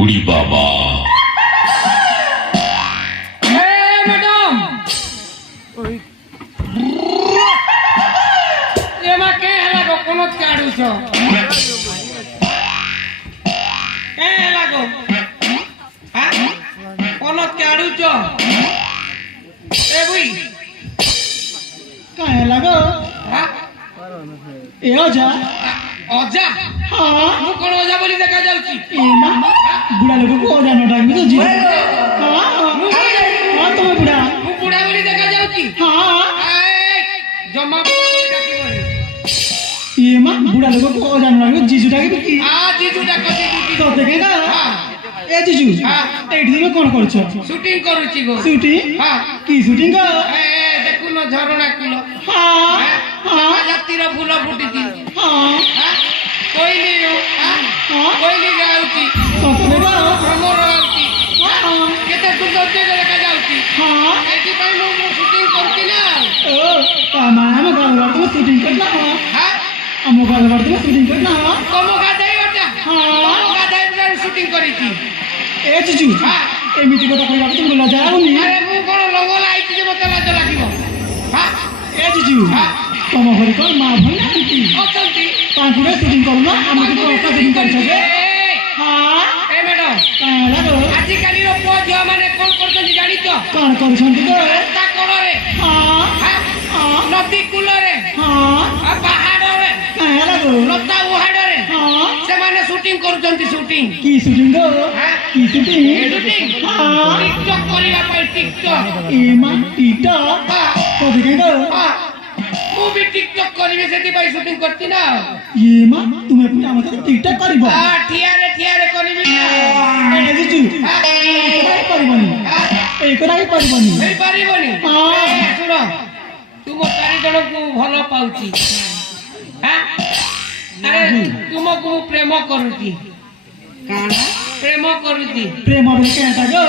উড়ি বাবা ম্যাডাম এমা কে লাগো কোন কাড়ুছ কে লাগো হ্যাঁ কোন কাড়ুছ এ বুই কাহে লাগো হ্যাঁ এ অজা অজা হ্যাঁ ମୁଁ କଣ ଅଜା ବୋଲି ଦେଖା ଯାଉଛି ଏ ମା ବୁଢା ଲୋକକୁ ଅଜା ନ ଡାକିବି ତ ଝିଅ ହଁ ହଁ ତମେ ବୁଢା ମୁଁ ବୁଢା ବୋଲି ଦେଖା ଯାଉଛି ହଁ ଜମା ବୁଢା ବୋଲି ଡାକିବନି ଏ ମା ବୁଢା ଲୋକକୁ ଅଜା ନ ଡାକିବି ଜିଜୁ ଡାକିବି କି ଜିଜୁ ଡାକ ଜିଜୁ ତତେ କେନା ଏ ଜିଜୁ ଏଇଠି ତମେ କଣ କରୁଛ ସୁଟିଂ କରୁଛି ଗୋ ସୁଟିଂ ହଁ କି ସୁଟିଂ କ ଦେଖୁନ ଝରଣା କୁଲ ହଁ ହଁ ଜାତିର ଫୁଲ ଫୁଟିଛି ହଁ କୋଇଲି କୋଇଲି ଗାଉଛି ସତରେ କ ଭ୍ରମର ଗାଉଛି କେତେ ସୌନ୍ଦର୍ଯ୍ୟ ଦେଖାଯାଉଛି ହଁ ଏଥିପାଇଁ ମୁଁ ସୁଟିଂ କରୁଛି ନା ଓ ମାନେ ଆମ ଘର ଘର ତମେ ସୁଟିଂ କରିନା ଆମ ଘର ଘର ତମେ ସୁଟିଂ କରିନା ତମ ଗାଧେଇବାଟା ହଁ ତମ ଗାଧେଇବା ସୁଟିଂ କରିଛି ଏ ଜିଜୁ ଏମିତି କଥା କହିବାକୁ ତୁମକୁ ଲଜ୍ଜା ଲାଗୁନି ଆରେ ମୁଁ କଣ ଲଙ୍ଗଳ ଆଇଛି ଯେ ମତେ ଲାଜ ଲାଗିବ ଏ ଜିଜୁ ତମ ଘରେ କଣ ମା ଭାଇ ନାହାନ୍ତି ଅଛନ୍ତି ତାଙ୍କୁ ସୁଟିଂ କରୁନ ଆମକୁ କଣ ସୁଟିଂ କରିଛ ଯେ ହଁ ଏ ମ୍ୟାଡମ କାଁ ଲାଗো ଆଜିକାଲିର ପୁଅ ଝିଅ ମାନେ କଣ କରୁଛନ୍ତି ଜାଣିଛ କଣ କରୁଛନ୍ତି ତ ରାସ୍ତା କଡ଼ରେ ହଁ ନଦୀ କୂଳରେ ହଁ ପାହାଡରେ କାଁ ଲାଗো ଲତା ଉହାଡରେ ହଁ ସେମାନେ ସୁଟିଂ କରୁଛନ୍ତି ସୁଟିଂ কি শুটিং গো কি শুটিং হ্যাঁ টিকটক କରିବା ପାଇଁ টিকଟক এ মা টিকটক কবে গো ମୁଁ ବି ଟିକଟକ୍ କରିବି ସେଥିପାଇଁ ସୁଟିଂ କରିଛି ନା ଏ ମା ତୁମେ ପୁଣି ଆମ ସହିତ ଟିକଟକ୍ କରିବ ଠିଆରେ ଠିଆରେ କରିବି ନା ଏ ଜିଜୁ କରିବନି ଏଇ କଥା କରିବନି ହେଇପାରିବନି ଶୁଣ ତୁମ 4 ଜଣଙ୍କୁ ଭଲ ପାଉଛି ଆରେ ତୁମକୁ ମୁଁ ପ୍ରେମ କରୁଛି କାଣା ପ୍ରେମ କରୁଛି ପ୍ରେମ ବୋଲେ କେଟା ଗো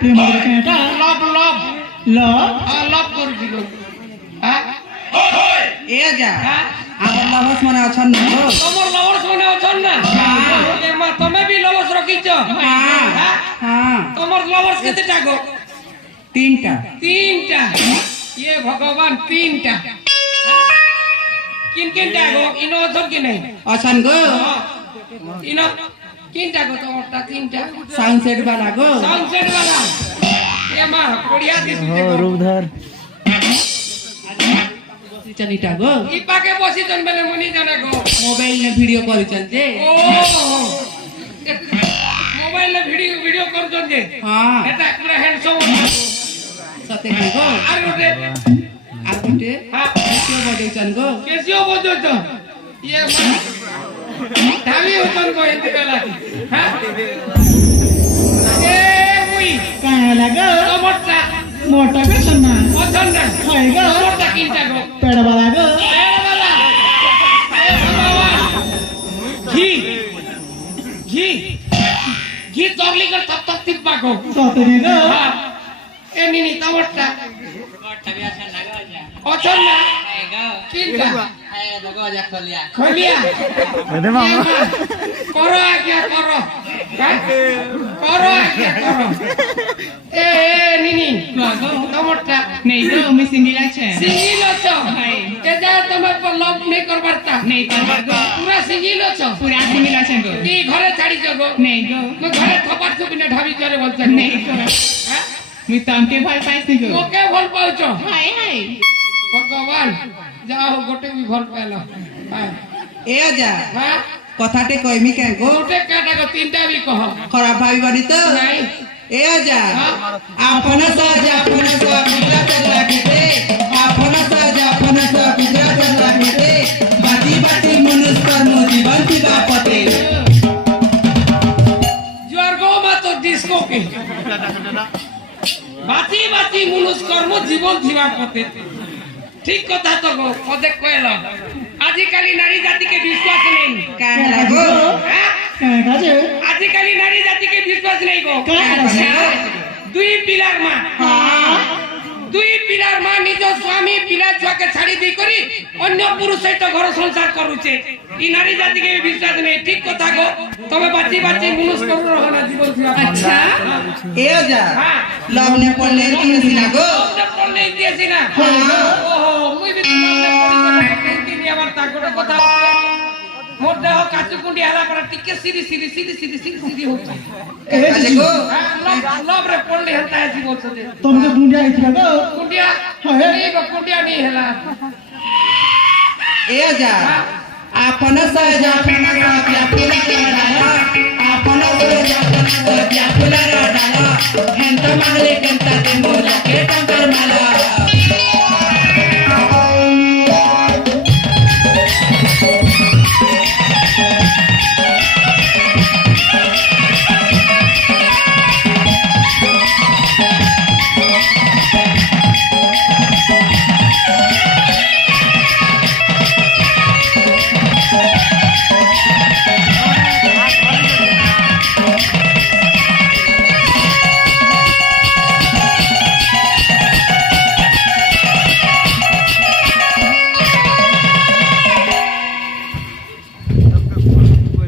ପ୍ରେମ ବୋଲେ କେଟା ଲଭ୍ ଲଭ୍ ଲଭ କରୁଛି ଗো ए जा हमर लवर्स माने अछन न हो ତମର ଲଭର୍ସ ମାନେ ଅଛନ୍ ନା ତମେ ବି ଲଭର୍ସ ରଖିଛ हां ତମର ଲଭର୍ସ କେତେଟା ଗো तीनटा ये भगवान 3टा किनटा गो इनो अछन कि नहीं अछन गो इनो किनटा गो तमरटा 3टा साउंड सेट वाला गो साउंड सेट वाला ये मां कोडिया दिसुते गो रूपधर चलीटा गो ई पाके बसी जन बेले मुनी जाना गो मोबाइल ने वीडियो कॉल चलते ओ मोबाइल में वीडियो कर दे हां एटा पूरा हैंडसम सते गो आर गोटे हां क्यों बडे चन गो केसियो बोजो तो ये ढाली होतन को एते बेला हां ए मुई कां लागो टमाटा मोटा के सन्ना अछन ना खाएगा टमाटा किनटा गो पेड़ वाला गो पेड़ वाला ए भगवान घी तगली कर तब तक टिप्पा को सतरे गो हां ए नी टमाटा अछन ना किनटा खोलिया अरे मामा करो आज्ञा करो करो ए नीनी टमाटा नहीं गो मैं सिंगल আছে सिंगिल अछो के जा तुम्हें पर लव नहीं कर पारता नहीं करबा गो पूरा सिंगिल अछो पूरा सिंगल আছে गो की घरे छाड़ी जगो नहीं गो मैं घरे थपाट से बिना ढाबी चले बोलता नहीं करो मैं तमके भल पाइस गो ओके भल पाउछो हाय हाय भगवान जाओ गोटे भी भल पाइलो ए जा हां কথাতে কইমি কেন গো गोटे काटा को 3टा भी कहो खराब भाईबानी तो नहीं ए जा आपन साज गुजरात लागिते आपन साज गुजरात लागिते बाती बाती मनुष्य कर्म जीवन की बापते जुआर गो मा तो डिस्को के बाती बाती मनुष्य कर्म जीवन जीवा पते ठीक कथा तो गो पदे कहलो आजिकाली नारी जाति के विश्वास नहीं काहे लागो कां काजे आजिकाली नारी जाति के विश्वास नहीं गो दुई पिलार मां दुई पिलार मां निज स्वामी पिला छुआ के छाड़ी दी करी अन्य पुरुष सहित घर संसार करूचे ই নারী জাতিকে বিশ্বাস নেই ঠিক কথা গো তবে বাঁচি বাঁচি মনুষ করু রহ না জীবন জীবা আচ্ছা এ যা হ্যাঁ লগ্নে পড়লে দিয়েছি না গো তোমরা পড়লেই দিয়েছি না ওহো মুই বি তোমাকে পড়ি দিন আবার তা গোটা কথা মোর দেহ কাচু কুন্ডি হারা পড়া টিকে সিরি হচ্ছে কাজে গো লব রে পড়লে হেলতা আছে বলছো যে তোমাকে বুঁড়িয়া হয়েছিল গো কুন্ডিয়া এই গো কুন্ডিয়া নি হেলা এ যা আপন সজ আপন সজ ফুলা ডালা আপন সজ আপন সজ ফুলা ডালা হেंता मांगले केंता ते मोर